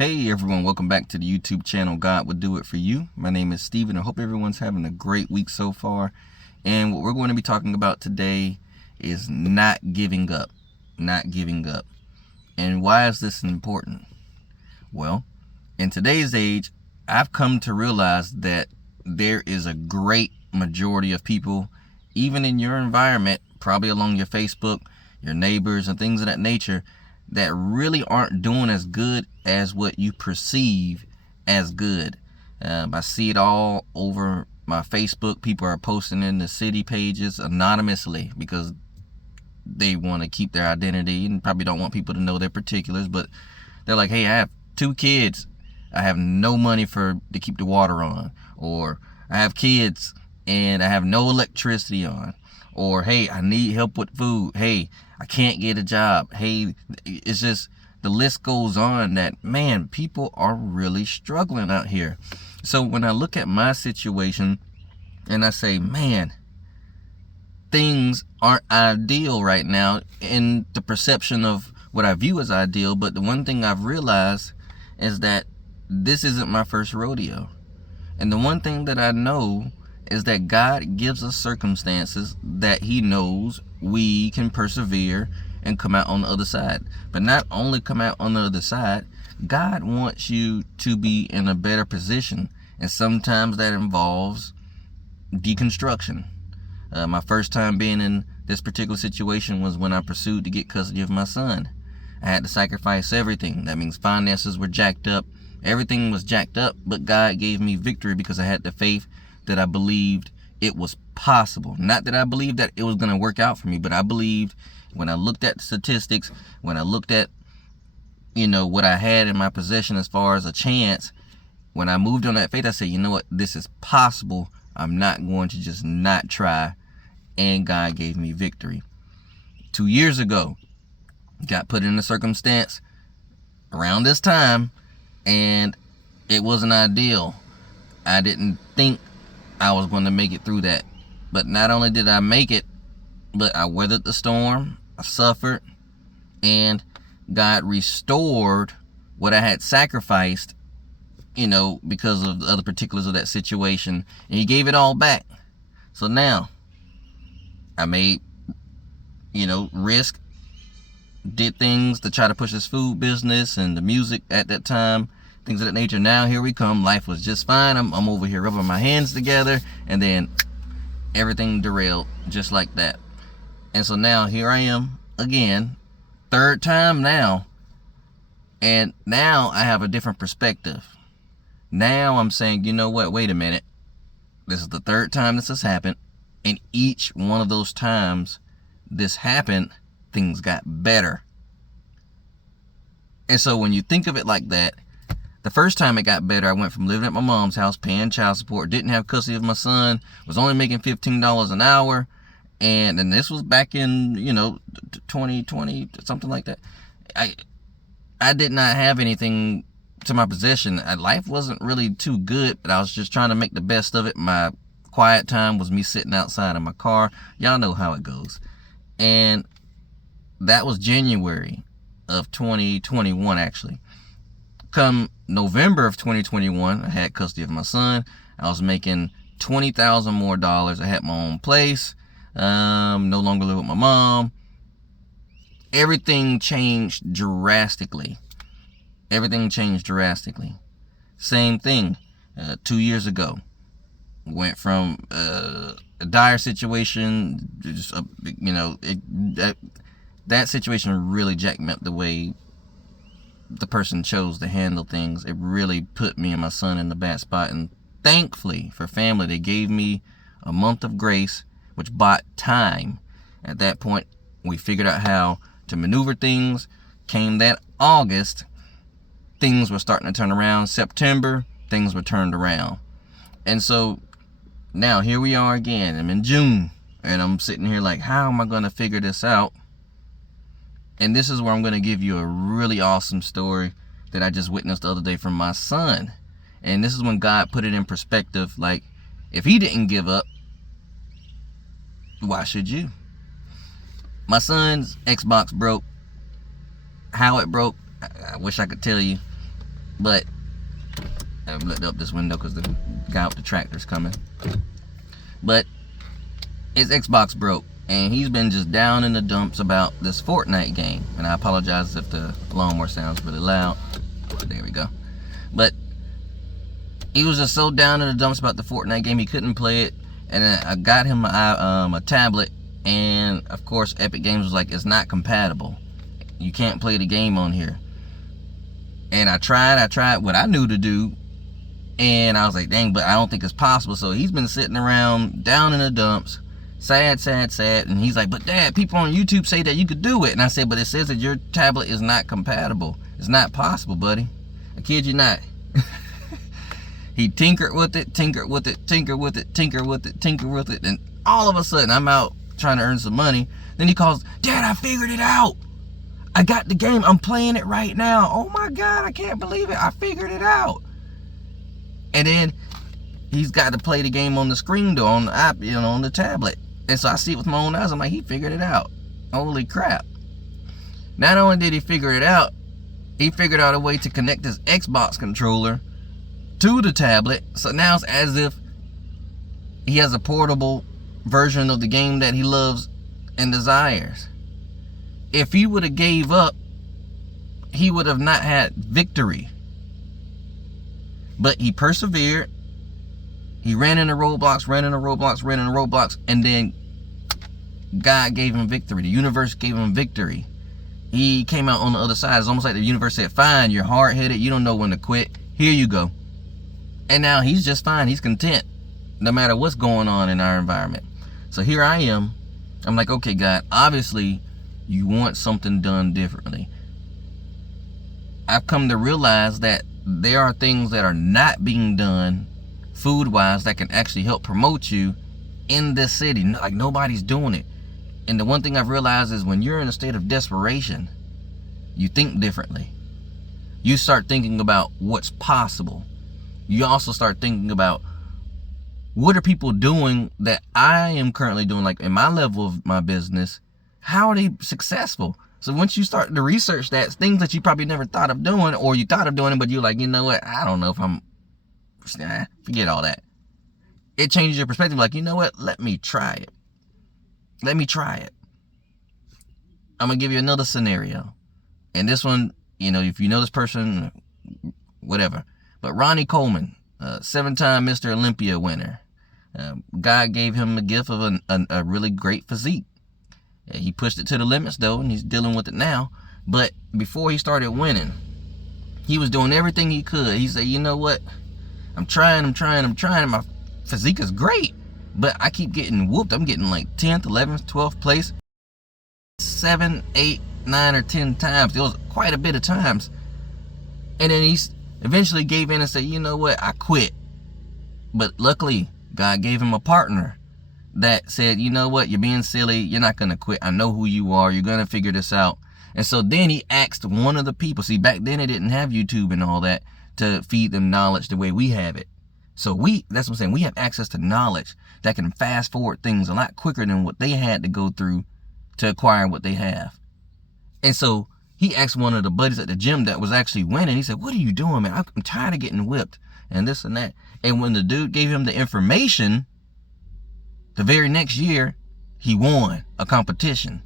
Hey everyone, welcome back to the YouTube channel God Would Do It For You. My name is Steven. I hope everyone's having a great week so far. And what we're going to be talking about today is not giving up. Not giving up. And why is this important? Well, in today's age, I've come to realize that there is a great majority of people, even in your environment, probably along your Facebook, your neighbors and things of that nature, that really aren't doing as good as what you perceive as good. I see it all over my Facebook. People are posting in the city pages anonymously because they want to keep their identity and probably don't want people to know their particulars. But they're like, hey, I have 2 kids. I have no money to keep the water on. Or I have kids and I have no electricity on. Or, hey, I need help with food. Hey, I can't get a job. Hey, it's just, the list goes on that, man, people are really struggling out here. So when I look at my situation and I say, man, things aren't ideal right now in the perception of what I view as ideal. But the one thing I've realized is that this isn't my first rodeo. And the one thing that I know is that God gives us circumstances that He knows we can persevere and come out on the other side. But not only come out on the other side, God wants you to be in a better position. And sometimes that involves deconstruction. My first time being in this particular situation was when I pursued to get custody of my son. I had to sacrifice everything. That means finances were jacked up. Everything was jacked up, but God gave me victory because I had the faith that I believed it was possible. Not that I believed that it was going to work out for me, but I believed when I looked at the statistics, when I looked at, what I had in my possession as far as a chance, when I moved on that faith, I said, you know what, this is possible. I'm not going to just not try. And God gave me victory. 2 years ago, got put in a circumstance around this time, and it wasn't ideal. I didn't think I was going to make it through that. But not only did I make it, but I weathered the storm, I suffered, and God restored what I had sacrificed, because of the other particulars of that situation, and He gave it all back. So now, I made, risk, did things to try to push this food business and the music at that time, things of that nature. Now here we come. Life was just fine. I'm over here rubbing my hands together, and then everything derailed just like that. And so now here I am again, 3rd time now, and now I have a different perspective. Now I'm saying, you know what, wait a minute. This is the 3rd time this has happened, and each one of those times this happened, things got better. And so when you think of it like that, the first time it got better, I went from living at my mom's house, paying child support, didn't have custody of my son, was only making $15 an hour. And then this was back in, 2020, something like that. I did not have anything to my possession. Life wasn't really too good, but I was just trying to make the best of it. My quiet time was me sitting outside of my car. Y'all know how it goes. And that was January of 2021, actually. Come November of 2021, I had custody of my son. I was making $20,000 more. I had my own place. No longer live with my mom. Everything changed drastically. Same thing 2 years ago. Went from a dire situation, just that situation really jacked me up the way the person chose to handle things. It really put me and my son in a bad spot. And thankfully for family, they gave me a month of grace, which bought time. At that point, we figured out how to maneuver things. Came that August, things were starting to turn around. September, things were turned around. And so now here we are again. I'm in June, and I'm sitting here like, how am I going to figure this out? And this is where I'm going to give you a really awesome story that I just witnessed the other day from my son. And this is when God put it in perspective. Like, if He didn't give up, why should you? My son's Xbox broke. How it broke, I wish I could tell you. But I've lit up this window because the guy with the tractor's coming. But his Xbox broke, and he's been just down in the dumps about this Fortnite game. And I apologize if the lawnmower sounds really loud. There we go. But he was just so down in the dumps about the Fortnite game, he couldn't play it. And then I got him a tablet, and of course Epic Games was like, it's not compatible. You can't play the game on here. And I tried what I knew to do, and I was like, dang, but I don't think it's possible. So he's been sitting around down in the dumps, sad, and he's like, but Dad, people on YouTube say that you could do it. And I said, but it says that your tablet is not compatible. It's not possible, buddy. I kid you not. He tinkered with it, and all of a sudden I'm out trying to earn some money. Then he calls, Dad, I figured it out. I got the game. I'm playing it right now. Oh my God, I can't believe it. I figured it out. And then he's got to play the game on the screen though, on the app, on the tablet. And so I see it with my own eyes. I'm like, he figured it out. Holy crap. Not only did he figure it out, he figured out a way to connect his Xbox controller to the tablet. So now it's as if he has a portable version of the game that he loves and desires. If he would have gave up, he would have not had victory. But he persevered. He ran into roadblocks, and then God gave him victory. The universe gave him victory. He came out on the other side. It's almost like the universe said, fine, you're hard-headed, you don't know when to quit. Here you go. And now he's just fine. He's content, no matter what's going on in our environment. So here I am. I'm like, okay, God, obviously you want something done differently. I've come to realize that there are things that are not being done food-wise that can actually help promote you in this city. Like, nobody's doing it. And the one thing I've realized is when you're in a state of desperation, you think differently. You start thinking about what's possible. You also start thinking about what are people doing that I am currently doing, like in my level of my business. How are they successful? So once you start to research that, things that you probably never thought of doing, or you thought of doing it, but you're like, you know what? I don't know if forget all that. It changes your perspective. Like, you know what? Let me try it. I'm going to give you another scenario. And this one, if you know this person, whatever. But Ronnie Coleman, 7-time Mr. Olympia winner. God gave him the gift of a really great physique. He pushed it to the limits, though, and he's dealing with it now. But before he started winning, he was doing everything he could. He said, you know what? I'm trying. My physique is great, but I keep getting whooped. I'm getting like 10th, 11th, 12th place. 7, 8, 9, or 10 times. It was quite a bit of times. And then he eventually gave in and said, you know what? I quit. But luckily, God gave him a partner that said, you know what? You're being silly. You're not going to quit. I know who you are. You're going to figure this out. And so then he asked one of the people. See, back then they didn't have YouTube and all that to feed them knowledge the way we have it. So that's what I'm saying. We have access to knowledge that can fast forward things a lot quicker than what they had to go through to acquire what they have. And so he asked one of the buddies at the gym that was actually winning. He said, what are you doing, man? I'm tired of getting whipped and this and that. And when the dude gave him the information, the very next year, he won a competition.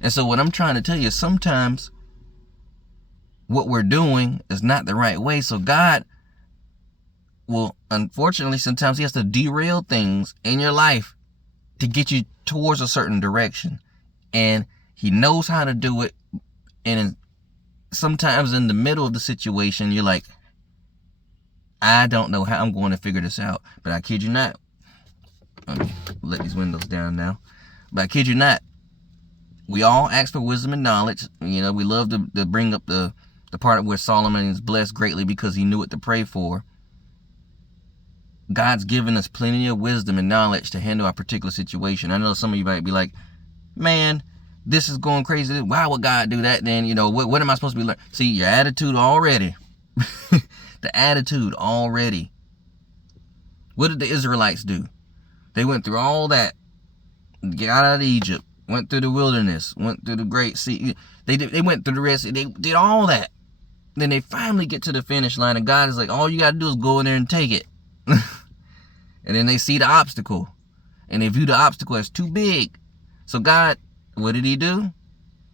And so what I'm trying to tell you is sometimes what we're doing is not the right way. So God will, unfortunately, sometimes he has to derail things in your life to get you towards a certain direction. And he knows how to do it. And sometimes in the middle of the situation, you're like, I don't know how I'm going to figure this out. But I kid you not. Let me let these windows down now. But I kid you not. We all ask for wisdom and knowledge. We love to bring up the part where Solomon is blessed greatly because he knew what to pray for. God's given us plenty of wisdom and knowledge to handle our particular situation. I know some of you might be like, man, this is going crazy. Why would God do that then? What am I supposed to be learning? See, your attitude already. The attitude already. What did the Israelites do? They went through all that. Get out of Egypt. Went through the wilderness. Went through the Great Sea. They went through the Red Sea. They did all that. Then they finally get to the finish line, and God is like, all you got to do is go in there and take it. And then they see the obstacle, and they view the obstacle as too big. So God, what did he do?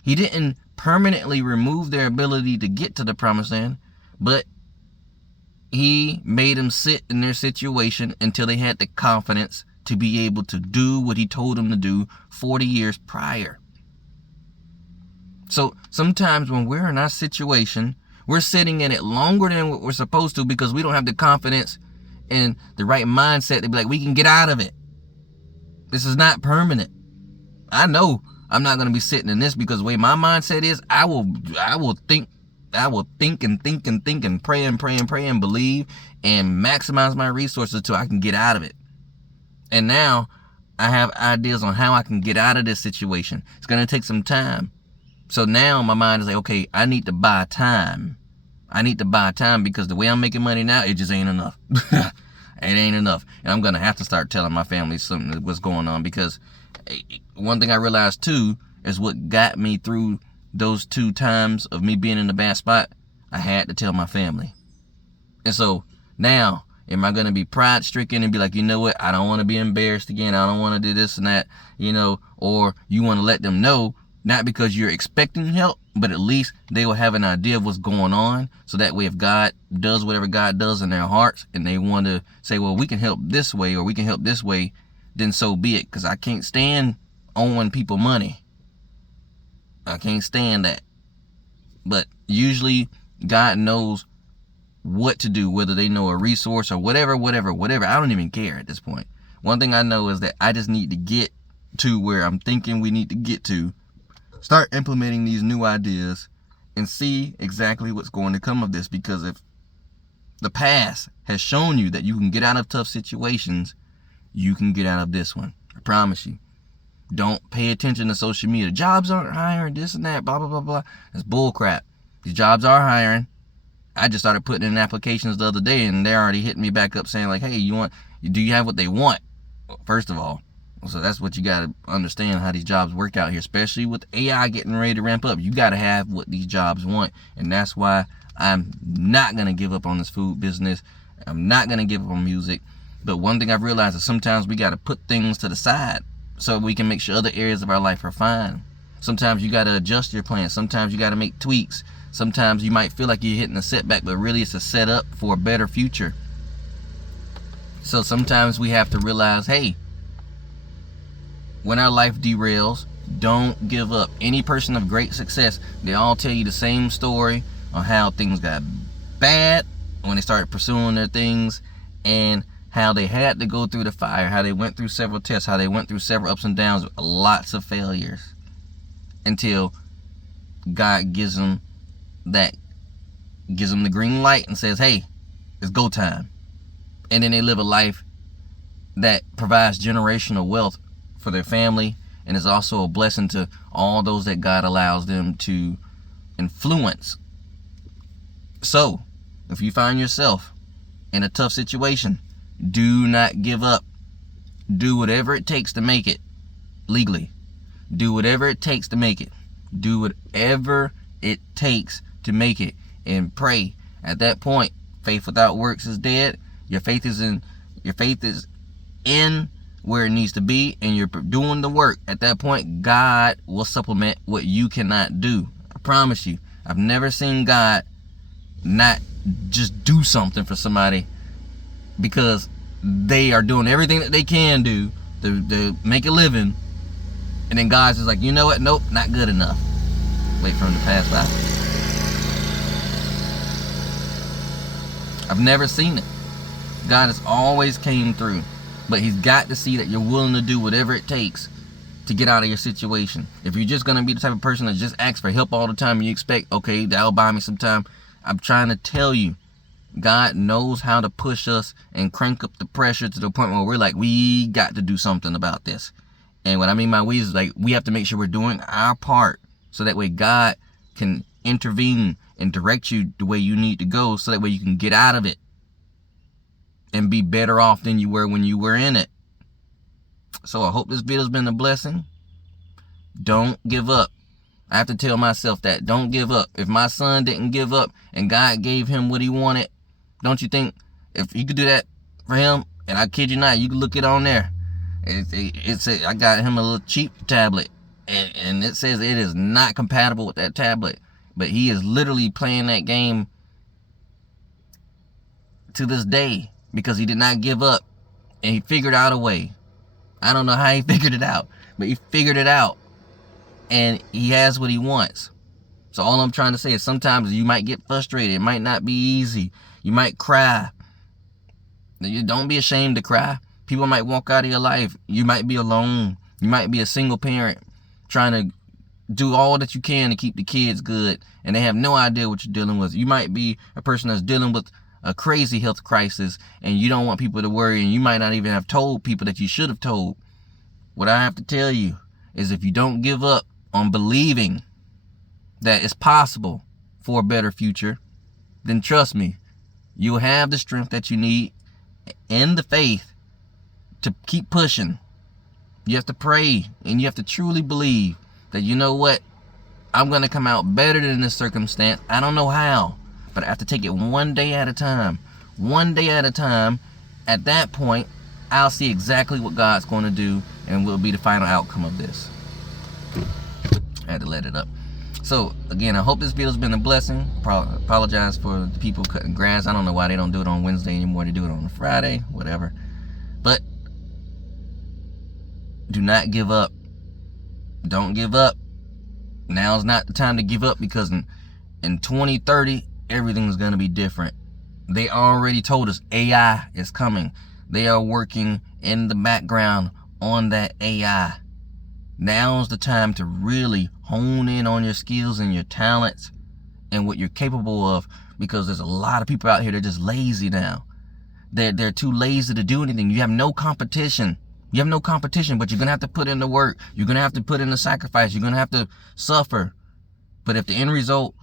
He didn't permanently remove their ability to get to the promised land, but he made them sit in their situation until they had the confidence to be able to do what he told them to do 40 years prior. So sometimes when we're in our situation, we're sitting in it longer than what we're supposed to because we don't have the confidence and the right mindset to be like, we can get out of it. This is not permanent. I know I'm not going to be sitting in this because the way my mindset is, I will think and pray and believe and maximize my resources until I can get out of it. And now I have ideas on how I can get out of this situation. It's going to take some time. So now my mind is like, okay, I need to buy time. I need to buy time because the way I'm making money now, it just ain't enough. It ain't enough. And I'm going to have to start telling my family something what's going on, because one thing I realized too is what got me through those 2 times of me being in a bad spot. I had to tell my family. And so now, am I going to be pride stricken and be like, you know what, I don't want to be embarrassed again, I don't want to do this and that, or you want to let them know, not because you're expecting help, but at least they will have an idea of what's going on. So that way, if God does whatever God does in their hearts and they want to say, well, we can help this way or we can help this way, then so be it. Because I can't stand owing people money. I can't stand that. But usually God knows what to do, whether they know a resource or whatever. I don't even care at this point. One thing I know is that I just need to get to where I'm thinking we need to get to, start implementing these new ideas, and see exactly what's going to come of this. Because if the past has shown you that you can get out of tough situations, you can get out of this one. I promise you. Don't pay attention to social media. Jobs aren't hiring, this and that, blah, blah, blah, blah. That's bull crap. These jobs are hiring. I just started putting in applications the other day, and they're already hitting me back up saying like, hey, do you have what they want? First of all. So that's what you got to understand, how these jobs work out here, especially with AI getting ready to ramp up. You got to have what these jobs want. And that's why I'm not going to give up on this food business. I'm not going to give up on music. But one thing I've realized is sometimes we got to put things to the side so we can make sure other areas of our life are fine. Sometimes you got to adjust your plan. Sometimes you got to make tweaks. Sometimes you might feel like you're hitting a setback, but really it's a setup for a better future. So sometimes we have to realize, hey, when our life derails, don't give up. Any person of great success, they all tell you the same story on how things got bad when they started pursuing their things, and how they had to go through the fire, how they went through several tests, how they went through several ups and downs, lots of failures, until God gives them the green light and says, hey, it's go time. And then they live a life that provides generational wealth for their family, and is also a blessing to all those that God allows them to influence. So, if you find yourself in a tough situation, do not give up. Do whatever it takes to make it legally. Do whatever it takes to make it. Do whatever it takes to make it, and pray. At that point, faith without works is dead. Your faith is in where it needs to be, and you're doing the work. At that point, God will supplement what you cannot do. I promise you. I've never seen God not just do something for somebody because they are doing everything that they can do to make a living, and then God's just like, you know what? Nope, not good enough. Wait for him to pass by. I've never seen it. God has always came through. But he's got to see that you're willing to do whatever it takes to get out of your situation. If you're just going to be the type of person that just asks for help all the time and you expect, okay, that'll buy me some time, I'm trying to tell you, God knows how to push us and crank up the pressure to the point where we're like, we got to do something about this. And what I mean by we is like, we have to make sure we're doing our part so that way God can intervene and direct you the way you need to go, so that way you can get out of it and be better off than you were when you were in it. So I hope this video's been a blessing. Don't give up. I have to tell myself that. Don't give up. If my son didn't give up and God gave him what he wanted, don't you think if he could do that for him, and I kid you not, you can look it on there. I got him a little cheap tablet, and it says it is not compatible with that tablet. But he is literally playing that game to this day because he did not give up, and he figured out a way. I don't know how he figured it out, but he figured it out, and he has what he wants. So all I'm trying to say is sometimes you might get frustrated. It might not be easy. You might cry. You don't be ashamed to cry. People might walk out of your life. You might be alone. You might be a single parent trying to do all that you can to keep the kids good, and they have no idea what you're dealing with. You might be a person that's dealing with a crazy health crisis, and you don't want people to worry, and you might not even have told people that you should have told. What I have to tell you is if you don't give up on believing that it's possible for a better future, then trust me, you'll have the strength that you need and the faith to keep pushing. You have to pray, and you have to truly believe that, you know what, I'm going to come out better than this circumstance. I don't know how, but I have to take it one day at a time. One day at a time. At that point, I'll see exactly what God's going to do and will be the final outcome of this. I had to let it up. So, again, I hope this video's been a blessing. Apologize for the people cutting grass. I don't know why they don't do it on Wednesday anymore. They do it on a Friday, whatever. But do not give up. Don't give up. Now's not the time to give up, because in 2030, everything's going to be different. They already told us AI is coming. They are working in the background on that AI. Now's the time to really hone in on your skills and your talents and what you're capable of, because there's a lot of people out here that are just lazy now. They're too lazy to do anything. You have no competition. You have no competition, but you're going to have to put in the work. You're going to have to put in the sacrifice. You're going to have to suffer. But if the end result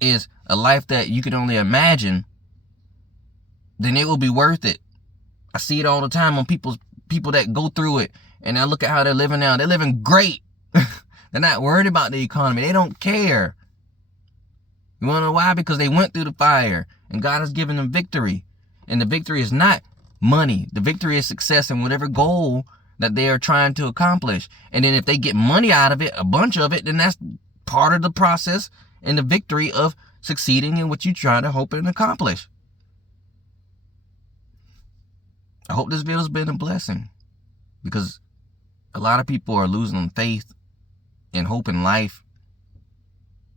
is a life that you can only imagine, then it will be worth it. I see it all the time on people that go through it, and I look at how they're living now. They're living great. They're not worried about the economy. They don't care. You want to know why? Because they went through the fire, and God has given them victory. And the victory is not money. The victory is success in whatever goal that they are trying to accomplish. And then if they get money out of it, a bunch of it, then that's part of the process and the victory of succeeding in what you try to hope and accomplish. I hope this video's been a blessing, because a lot of people are losing faith and hope in life,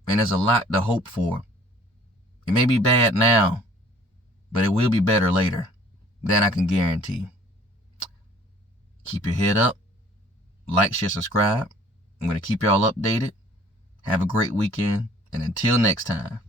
and there's a lot to hope for. It may be bad now, but it will be better later. That I can guarantee. Keep your head up. Like, share, subscribe. I'm going to keep y'all updated. Have a great weekend, and until next time.